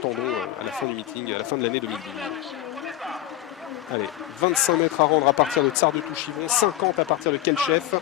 tendon à la fin du meeting, à la fin de l'année 2012. Allez, 25 mètres à rendre à partir de Tsar de Touchivon, 50 à partir de Kelchef,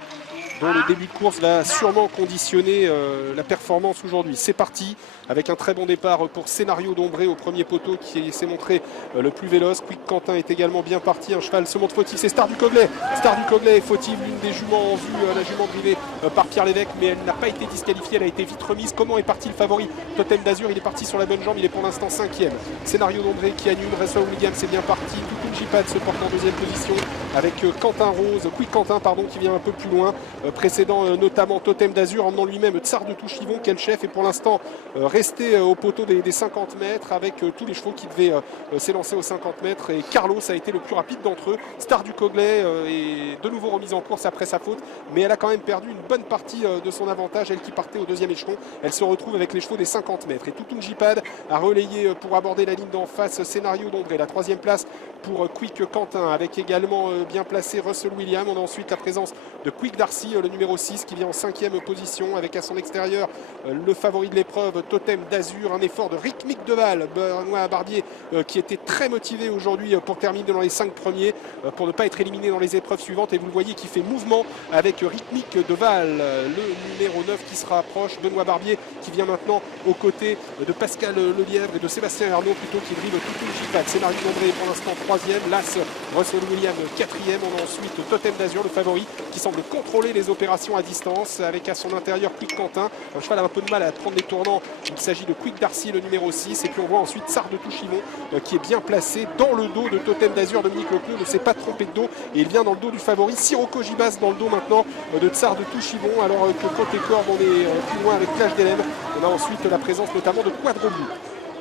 dont le début de course va sûrement conditionner la performance aujourd'hui. C'est parti avec un très bon départ pour Scénario d'Ombré au premier poteau qui s'est montré le plus véloce. Quick Quentin est également bien parti. Un cheval se montre fautif, c'est Star du Coglet. Star du Coglet est fautive, l'une des juments en vue, la jument drivée par Pierre Lévesque, mais elle n'a pas été disqualifiée, elle a été vite remise. Comment est parti le favori Totem d'Azur? Il est parti sur la bonne jambe, il est pour l'instant 5e. Scénario d'Ombré qui annule, Ressa Williams c'est bien parti. Toutoun Jipad se porte en deuxième position avec Quentin Rose, Quick Quentin pardon, qui vient un peu plus loin, précédant notamment Totem d'Azur, emmenant lui-même Tsar de Touchivon, Kelchef est pour l'instant resté au poteau des 50 mètres avec tous les chevaux qui devaient s'élancer aux 50 mètres, et Carlos a été le plus rapide d'entre eux. Star du Coglet est de nouveau remise en course après sa faute, mais elle a quand même perdu une bonne partie de son avantage, elle qui partait au deuxième échelon. Elle se retrouve avec les chevaux des 50 mètres et Toutoun Jipad a relayé pour aborder la ligne d'en face Scénario d'Ombré. La troisième place pour Quick Quentin avec également bien placé Russell William. On a ensuite la présence de Quick Darcy, le numéro 6 qui vient en 5e position avec à son extérieur le favori de l'épreuve Totem d'Azur. Un effort de Rick Mick Deval, Benoît Barbier qui était très motivé aujourd'hui pour terminer dans les 5 premiers, pour ne pas être éliminé dans les épreuves suivantes, et vous le voyez qui fait mouvement avec Rick Mick Deval, le numéro 9 qui se rapproche. Benoît Barbier qui vient maintenant aux côtés de Pascal Lelièvre et de Sébastien Arnaud plutôt, qui drive Toutoun Jipad. Scénario d'Ombré pour l'instant 3e, Las Russell William 4e. On a ensuite Totem d'Azur, le favori, qui semble contrôler les opérations à distance avec à son intérieur Quick Quentin. Un cheval a un peu de mal à prendre les tournants, il s'agit de Quick Darcy, le numéro 6, et puis on voit ensuite Tsar de Touchivon qui est bien placé dans le dos de Totem d'Azur. Dominique Lecleux ne s'est pas trompé de dos et il vient dans le dos du favori. Sirocco Gibas dans le dos maintenant de Tsar de Touchivon, alors que côté corde on est plus loin avec Clash d'Hélène. On a ensuite la présence notamment de Quadro Blue.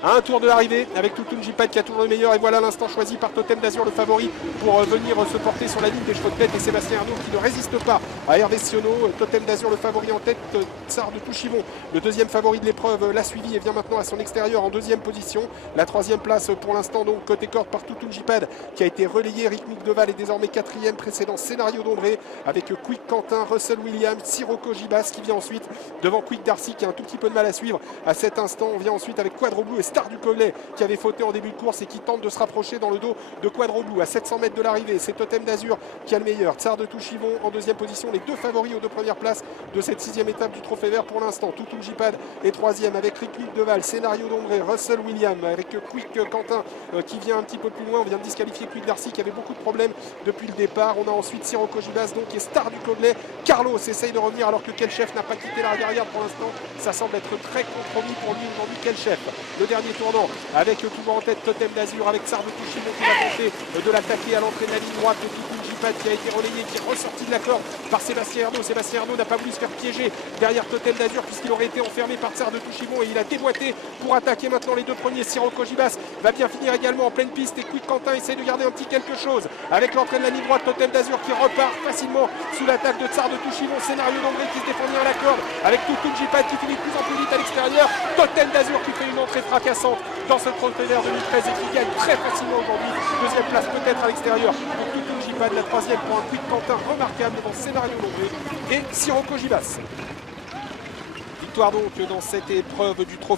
À un tour de l'arrivée avec Toutoun Jipad qui a toujours le meilleur, et voilà l'instant choisi par Totem d'Azur, le favori, pour venir se porter sur la ligne des chevaux de tête, et Sébastien Arnaud qui ne résiste pas à Hervé Sionneau. Totem d'Azur le favori en tête, Tsar de Touchivon le deuxième favori de l'épreuve l'a suivi et vient maintenant à son extérieur en deuxième position. La troisième place pour l'instant donc côté corde par Toutoun Jipad qui a été relayé. Rick Mick Deval est désormais 4e, précédent Scénario d'Ombré avec Quick Quentin, Russell Williams, Sirocco Gibas qui vient ensuite devant Quick Darcy qui a un tout petit peu de mal à suivre à cet instant. On vient ensuite avec Quadro Blue et Star du Coglet qui avait fauté en début de course et qui tente de se rapprocher dans le dos de Quadro Blue à 700 mètres de l'arrivée. C'est Totem d'Azur qui a le meilleur, Tsar de Touchivon en deuxième position, les deux favoris aux deux premières places de cette 6e étape du Trophée Vert pour l'instant. Toutoun Jipad est 3e avec Rick Mick Deval, Scénario d'Ombré, Russell William avec Quick Quentin qui vient un petit peu plus loin. On vient de disqualifier Quick Darcy qui avait beaucoup de problèmes depuis le départ. On a ensuite Sirocco Gibas donc et Star du Coglet. Carlos essaye de revenir alors que Kelchef n'a pas quitté l'arrière pour l'instant. Ça semble être très compromis pour lui aujourd'hui. Kelchef, le dernier tournant avec toujours en tête Totem d'Azur avec Tsar de Touchivon qui va tenter de l'attaquer à l'entrée de la ligne droite. Toutoun Jipad qui a été relayé, qui est ressorti de la corde par Sébastien Arnaud. Sébastien Arnaud n'a pas voulu se faire piéger derrière Totem d'Azur puisqu'il aurait été enfermé par Tsar de Touchivon, et il a déboîté pour attaquer maintenant les deux premiers. Sirocco Gibas va bien finir également en pleine piste, et Quick Quentin essaie de garder un petit quelque chose avec l'entrée de la ligne droite. Totem d'Azur qui repart facilement sous l'attaque de Tsar de Touchivon. Scénario d'Ombré qui se défend bien à la corde avec Toutoun Jipad qui finit de plus en plus vite à l'extérieur. Totem d'Azur qui fait une entrée fracassante dans ce Trophée Vert 2013 et qui gagne très facilement aujourd'hui. Deuxième place peut-être à l'extérieur pour Toutoun Jipad, la troisième pour un Quick Quentin remarquable devant Scénario d'Ombré et Sirocco Gibas. Victoire donc dans cette épreuve du Trophée